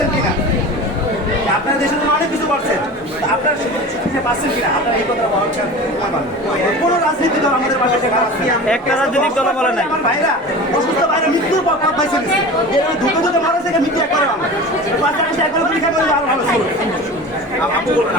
পাচ্ছেন কিনা? আপনার দেশের জন্য অনেক কিছু করছেন, আপনার সুযোগ পাচ্ছেন কিনা? আপনার এই কথা বলার কোন রাজনীতি দল আমাদের পাশে একটা রাজনৈতিক দল বলে নাই। আমার ভাইরা অসুস্থ ভাইরা মৃত্যুর পর পাইছে ধুকে ধুকে মারা থেকে মৃত্যু একবারে পাশাপাশি একবার পরীক্ষা করে আরো ভালো ছিল। আপু বলুন,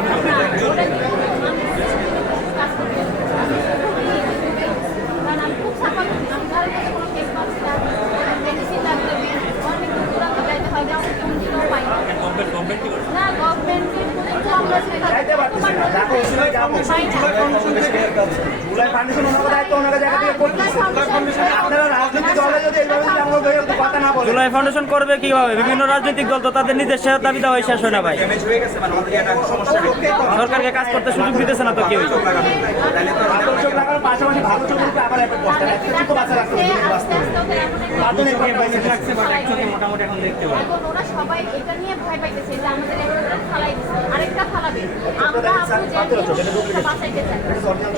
জুলাই ফাউন্ডেশন করবে কিভাবে? বিভিন্ন রাজনৈতিক দল তো তাদের নিজস্ব দাবি দেওয়া শেষ হয় না ভাই। সরকারকে কাজ করতে সুযোগ দিতেছে না তো কেউ। মোটামুটি এখন দেখতে পাই ওরা সবাই এটা নিয়ে ভয় পাইতেছে যে আমাদের ফালাই আরেকটা ফালাবে, আমরা বাঁচাইতে চাই।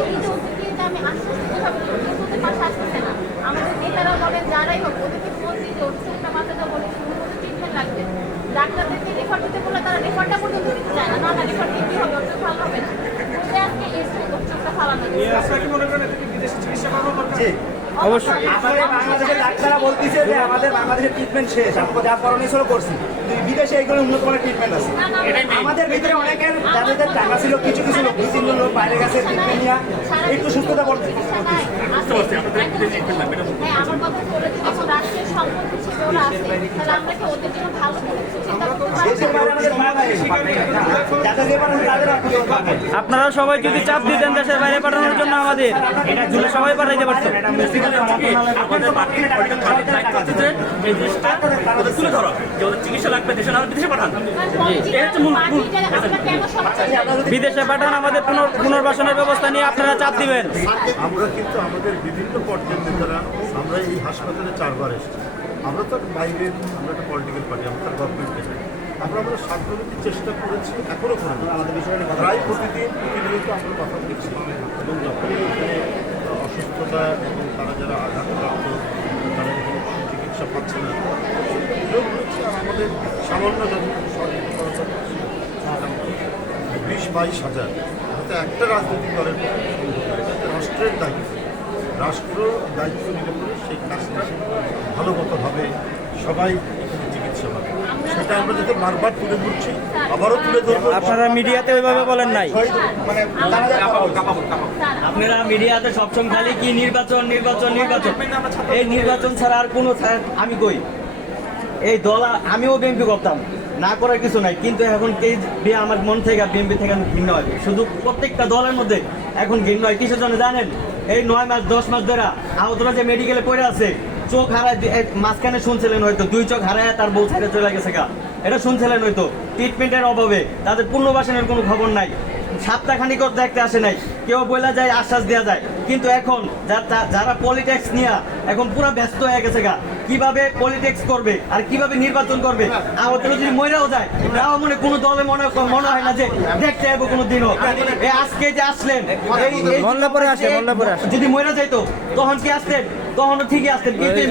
এই যে ওদেরকে আমি আশ্বস্ত পাশে আসতেছে না, আমাদের নেতারা বলেন যারাই হোক ওদেরকে বলছি যে ওর চোখটা বাঁচাতে বলে ট্রিটমেন্ট লাগবে। ডাক্তারদেরকে রেফার দিতে বলে তারা রেফারটা পর্যন্ত দিতে চায় না। না রেফার দিতে হবে, ওর চোখ ভালো হবে না, বলতে আজকে এসে ওর চোখটা ফালানো বিদেশি চিকিৎসা করানো। অবশ্যই বাংলাদেশের ডাক্তাররা বলতেছে যে আমাদের বাংলাদেশের ট্রিটমেন্ট শেষ, আমরা যা করণীয় ছিল করছি, বিদেশে এইগুলো উন্নত মানের ট্রিটমেন্ট আছে। আমাদের ভিতরে অনেকের যাদের টাকা ছিল, কিছু কিছু লোক 2-3 লোক বাইরে গেছে ট্রিটমেন্ট নিয়ে একটু সুস্থতা করছে। আমার কথা বলে যে যখন রাষ্ট্রের সম্পদ হিসেবে ওরা আছে, তাহলে আমরা কি ওদের জন্য ভালো চিন্তা করতে? আপনারা সবাই যদি চাপ দিতেন দেশের বাইরে পাঠানোর জন্য আমাদের সবাই পাঠাইতে পারতো। বিদেশে পাঠান, আমাদের পুনর্বাসনের ব্যবস্থা নিয়ে আপনারা চাপ দিবেন। আমরা কিন্তু আমাদের বিভিন্ন পর্যায়ের নেতারা আমরা এই হাসপাতালে 4 বার এসেছি। আমরা তো বাইরে, আমরা একটা পলিটিক্যাল পার্টি, আমরা গভর্নমেন্টকে চাই। আমরা স্বার্থনীতির চেষ্টা করেছি, এখনও করি। আমাদের বিষয়ে প্রায় প্রতিদিন প্রতিনিয়ত আমরা কথা বলছি এবং যখনই এখানে অসুস্থতা এবং তারা যারা আঘাতপ্রাপ্ত তারা এখানে চিকিৎসা পাচ্ছে না সুযোগ হচ্ছে। আর আমাদের সামান্য যতটুকু সহযোগিতা 20-22 হাজার হয়তো একটা রাজনৈতিক দলের পক্ষে এটা রাষ্ট্রের দায়িত্ব। রাষ্ট্র দায়িত্ব নিলে পরে সেই কাজটা ভালো মতো হবে, সবাই এখানে চিকিৎসা পাবে। সেটা আমরা যাতে বারবার তুলে ধরছি, আবারও তুলে ধরবো। আপনারা মিডিয়াতে ওইভাবে বলেন নাই। আপনারা মিডিয়াতে সবসময় খালি কি নির্বাচন নির্বাচন নির্বাচন, এই নির্বাচন ছাড়া আর কোনো আমি কই এই দল আমিও বিএনপি করতাম, না করার কিছু নাই, কিন্তু এখন আমার মন থেকে বিএনপি থেকে ভিন্ন হয়। শুধু প্রত্যেকটা দলের মধ্যে এখন ভিন্ন হয়। কিসের জন্য জানেন? এই 9 মাস 10 মাস ধরে আহতরা যে মেডিকেলে পড়ে আছে, চোখ হারায় মাঝখানে শুনছিলেন হয়তো 2 চোখ হারায় তার বউ ছেড়ে চলে গেছে গা, এটা শুনছিলেন হয়তো। ট্রিটমেন্টের অভাবে তাদের পুনর্বাসনের কোনো খবর নাই, সপ্তাহখানিক দেখতে আসে নাই, কেউ বলা যায় আশ্বাস দেওয়া যায়। কিন্তু এখন যারা পলিটিক্স নিয়ে এখন পুরো ব্যস্ত হয়ে গেছে গা, কিভাবে পলিটিক্স করবে আর কিভাবে নির্বাচন করবে। আহতরা যদি মরেও যায় তাও কোনো দলে মনে হয় না যে দেখতে যাবো কোনো দিনও। আজকে যে আসলেন যদি মরে যাইতো তখন কি আসতেন? তখন ঠিকই আসতেন, কিন্তু যে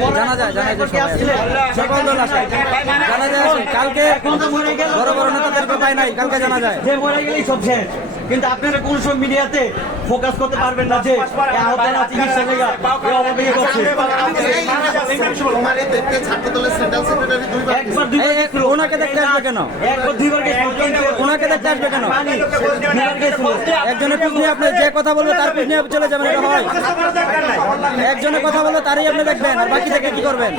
মরে গেলেই সব শেষ। কিন্তু আপনারা কোন সব মিডিয়াতে ফোকাস করতে পারবেন না যে চিকিৎসা লেগা ওনাকে দেখতে আসবে কেন? ওনাকে দেখতে আসবে কেন? একজনের খোঁজ নিয়ে আপনি যে কথা বলবে তার খোঁজ নিয়ে চলে যাবেন, এটা হয়? একজনের কথা বলবে তারই আপনি দেখবেন, আর বাকি থেকে কি করবেন?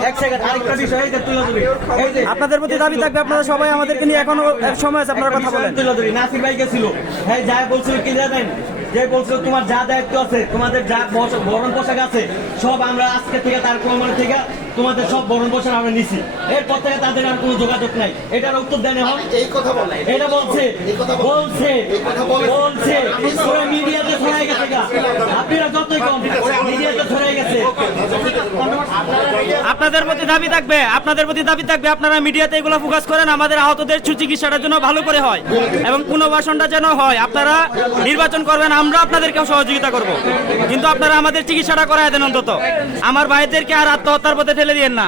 আপনাদের প্রতি দাবি থাকবে, আপনারা সবাই আমাদেরকে নিয়ে এখনো সময় আছে, আপনারা কথা বলেন। নাসির ভাই গেছিল, হ্যাঁ যা বলছিল কি জানেন, যে বলছিল তোমার যা দায়িত্ব আছে, তোমাদের যা বরণ পোশাক আছে সব আমরা আজকে থেকে তার প্রমাণ থেকে তোমাদের সব বরণ পোশাক আমরা নিছি। এরপর থেকে তাদের আর কোনো যোগাযোগ নাই। এটার উত্তর দেন এখন। এটা বলছে মিডিয়াতে ছড়াই গেছে, আপনারা যতই কম মিডিয়াতে ছড়াই গেছে। আপনাদের প্রতি দাবি থাকবে, আপনারা মিডিয়াতে এগুলো ফোকাস করেন, আমাদের আহতদের সুচিকিৎসাটার জন্য ভালো করে হয় এবং পুনর্বাসনটা যেন হয়। আপনারা নির্বাচন করবেন, আমরা আপনাদেরকেও সহযোগিতা করব, কিন্তু আপনারা আমাদের চিকিৎসাটা করায় দেন অন্তত। আমার ভাইদেরকে আর আত্মহত্যার পথে ঠেলে দিয়েন না।